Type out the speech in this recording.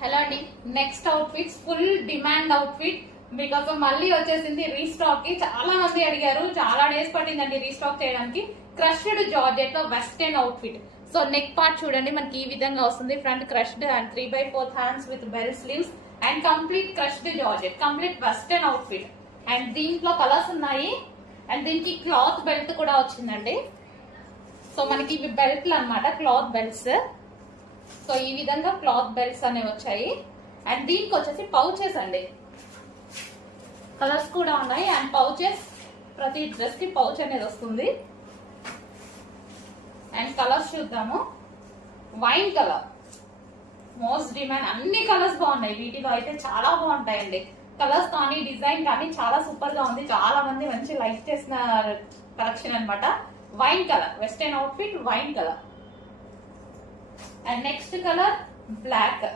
Hello అండి, next outfits full demand outfit because మళ్ళీ వచ్చేసింది రీస్టాక్ కి. చాలా మంది అడిగారు, చాలా డేస్ పట్టిందండి రీస్టాక్ చేయడానికి. క్రష్డ్ జార్జెట్ లో western outfit. So neck part చూడండి, మనకి ఈ విధంగా వస్తుంది. Front crushed and 3/4 hands with bell sleeves and complete crushed georgette, complete western outfit. And దీంట్లో కలర్స్ ఉన్నాయి అండ్ దీనికి క్లాత్ బెల్ట్ కూడా వచ్చిందండి. సో మనకి ఇవి బెల్ట్లు అన్నమాట, క్లాత్ బెల్ట్స్. సో ఈ విధంగా క్లాత్ బెల్ట్స్ అనేవి వచ్చాయి. అండ్ దీనికి వచ్చేసి పౌచెస్ అండి, కలర్స్ కూడా ఉన్నాయి. అండ్ పౌచెస్, ప్రతి డ్రెస్ కి పౌచ్ అనేది వస్తుంది. అండ్ కలర్స్ చూద్దాము. వైన్ కలర్ మోస్ట్ డిమాండ్, అన్ని కలర్స్ బాగున్నాయి. వీటిలో అయితే చాలా బాగుంటాయండి కలర్స్ కానీ డిజైన్ కానీ చాలా సూపర్ గా ఉంది. చాలా మంది మంచి లైక్ చేసిన కలెక్షన్ అనమాట. Wine colour, western outfit wine colour. And next colour black.